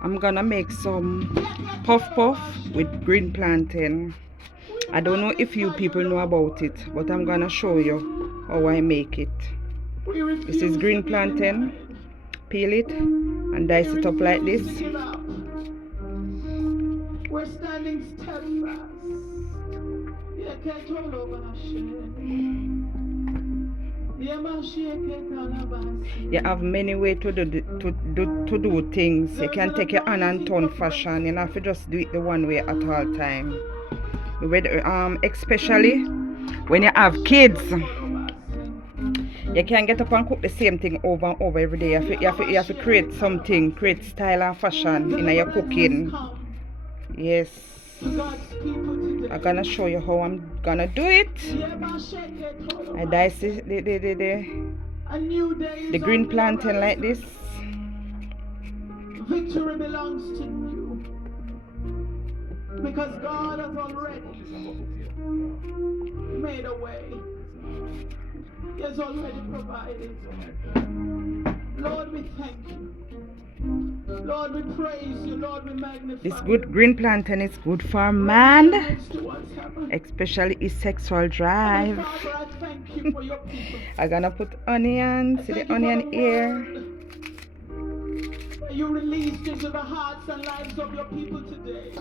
I'm gonna make some puff puff with green plantain. I don't know if you people know about it, but I'm gonna show you how I make it. This is green plantain. Peel it and dice it up like this. We're standing steadfast. You have many ways to do things. You can take your hand and turn fashion. You don't have to just do it the one way at all time. Especially when you have kids. You can't get up and cook the same thing over and over every day. You have to create something, create style and fashion in your cooking. Yes. I'm gonna show you how I'm gonna do it. I dice the green plantain like this. Victory belongs to you. Because God has already made a way. He has already provided. Lord, we thank you. Lord, we praise you. Lord, we magnify This good green plantain is good for man, especially his sexual drive. Father, I thank you for your people. I'm gonna put onion, see the onion here. You released into the hearts and lives of your people today.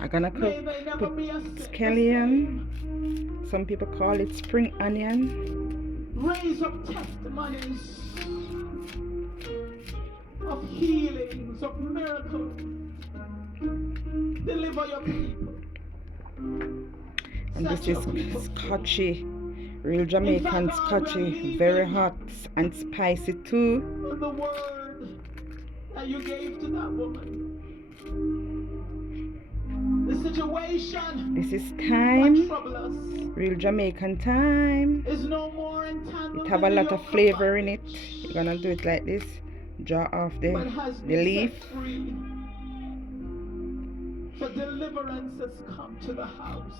I'm gonna put scallion. Some people call it spring onion. Raise up testimonies of healings, of miracles. Deliver your people. And this is scotchy, real Jamaican scotchy, very hot and spicy too. The word that you gave to that woman. The situation. This is thyme, trouble us real Jamaican thyme. is no more It have a lot of flavor in it. You're gonna do it like this. Draw off the leaf. For deliverance has come to the house.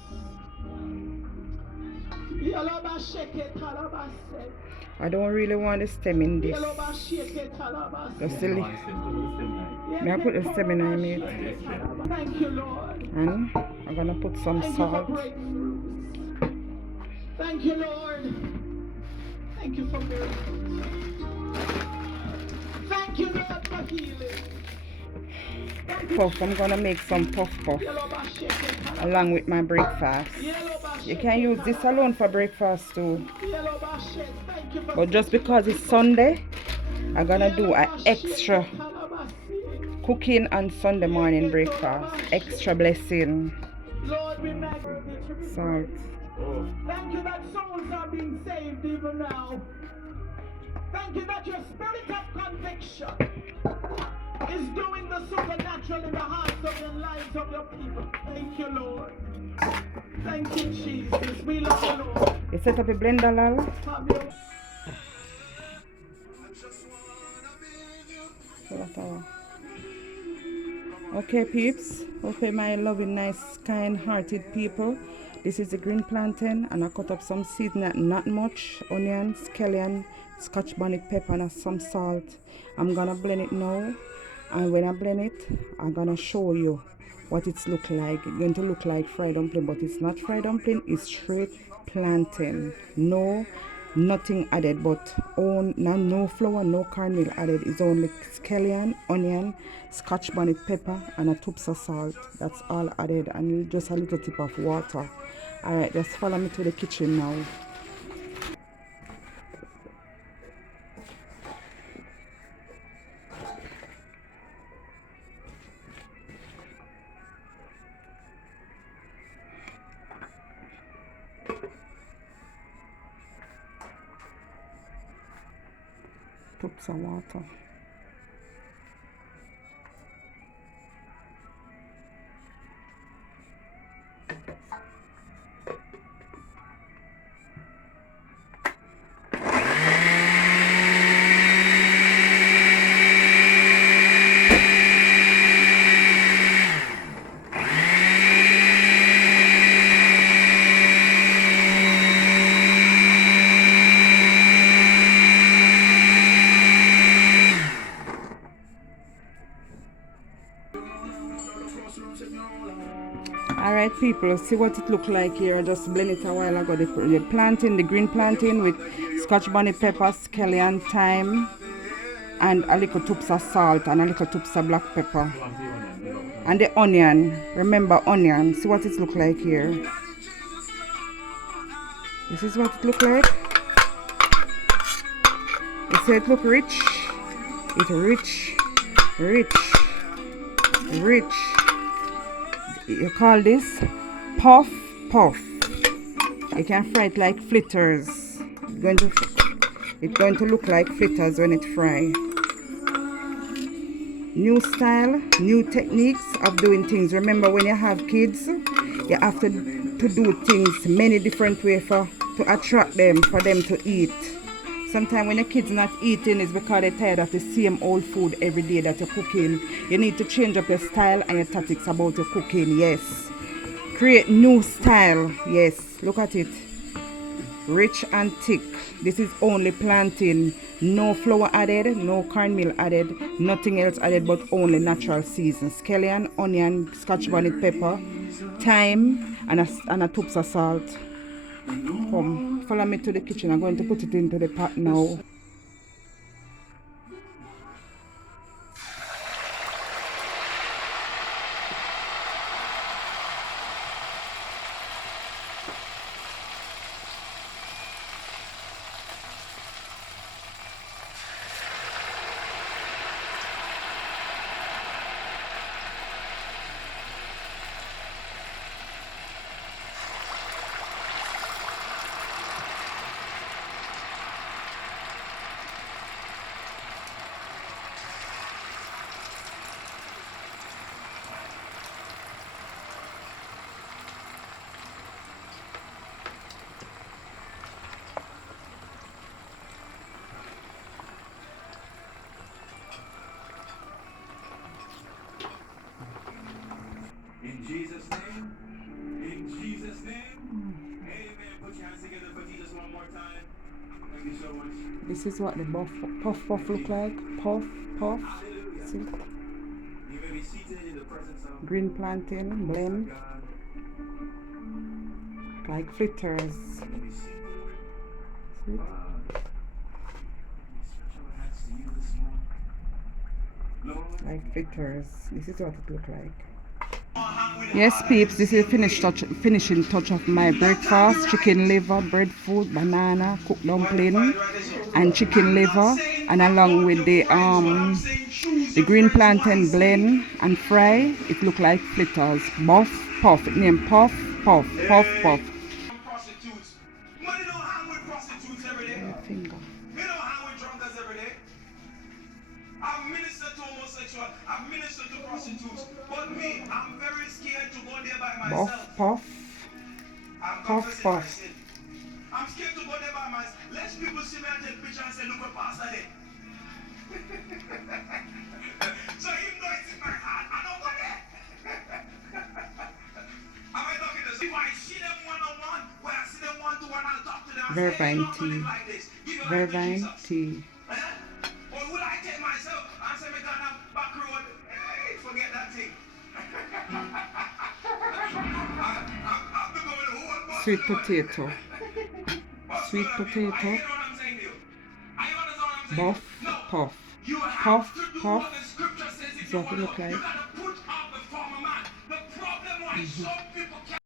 I don't really want the stem in this. Just the leaf. May I put the stem in I made? Thank you, Lord. And I'm gonna put some salt. Thank you, Lord. Thank you for miracles. Thank you, Lord, for healing. Puff, I'm gonna make some puff puff along with my breakfast. You can use this alone for breakfast too, but just because it's Sunday, I'm gonna do an extra cooking on Sunday morning breakfast. Extra blessing. Salt. Thank you that souls are being saved even now. Thank you that your spirit of conviction is doing the supernatural in the hearts of the lives of your people. Thank you, Lord. Thank you, Jesus. We love you, Lord. You set up a blender, Lal? Okay, peeps. Okay, my loving, nice, kind-hearted people. This is the green plantain, and I cut up some seasoning, not much, onion, scallion, scotch bonnet pepper, and some salt. I'm gonna blend it now, and when I blend it, I'm gonna show you what it's look like. It's going to look like fried dumpling, but it's not fried dumpling, it's straight plantain. No, nothing added, but no flour, no cornmeal added. It's only scallion, onion, scotch bonnet pepper, and a tubs of salt. That's all added, and just a little tip of water. Alright, just follow me to the kitchen now. Tubs of water. Alright people, see what it look like here. I just blend it a while ago. The plantain, the green plantain with scotch bonnet pepper, scallion, thyme, and a little tubs of salt and a little tubs of black pepper. And the onion. Remember onion. See what it look like here. This is what it look like. You see it look rich. It's rich, rich, rich. You call this puff puff. You can fry it like fritters. It's going to look like fritters when it fry. New style, new techniques of doing things. Remember, when you have kids, you have to do things many different ways to attract them, for them to eat. Sometimes when your kids not eating, it's because they're tired of the same old food every day that you're cooking. You need to change up your style and your tactics about your cooking. Yes, create new style. Yes, look at it, rich and thick. This is only plantain, no flour added, no cornmeal added, nothing else added but only natural season. Scallion, onion, scotch bonnet pepper, thyme, and a tubs of salt. Come, follow me to the kitchen. I'm going to put it into the pot now. In Jesus' name, amen. Put your hands together for Jesus one more time. Thank you so much. This is what the puff puff look like. Puff puff. Hallelujah. See? You may be seated in the presence of Green plantain blend God. like fritters. You may be seated. See? We stretch our hands to you this morning. Lord, Like fritters. This is what it look like. Yes peeps, this is the finishing touch of my breakfast. Chicken liver, breadfruit, banana, cooked dumpling and chicken liver, and along with the green plantain blend and fry. It look like fritters. Buff puff. It named puff puff puff puff. prostitutes. Money don't hang with prostitutes every day. Your finger. We don't hang with drunkards every day. I've ministered to homosexuals, I've ministered to prostitutes, but me, I'm very scared to go there by myself. Buff puff. I'm Puff, confessing puff. my sin. I'm scared to go there by myself. Let people see me and take picture and say, look what pastor did. So even though it's in my heart, I don't go there. Am I talking to some? If I see them one-on-one, where I see them one-to-one, I'll talk to them and say, hey, Vervine you don't tea. live like this. Give your life to Vervine Jesus. tea. Or would I take myself and say, me gonna back road? Hey, forget that thing. I'm going to hold bus Sweet road. potato. Bus Sweet road of people. potato. You know what I'm saying to you? Are you understand what I'm saying? Buff No. puff. You have Puff, to do puff. what the scripture says if Is you what it want look to. like. You gotta put off the former man. The problem why some people can't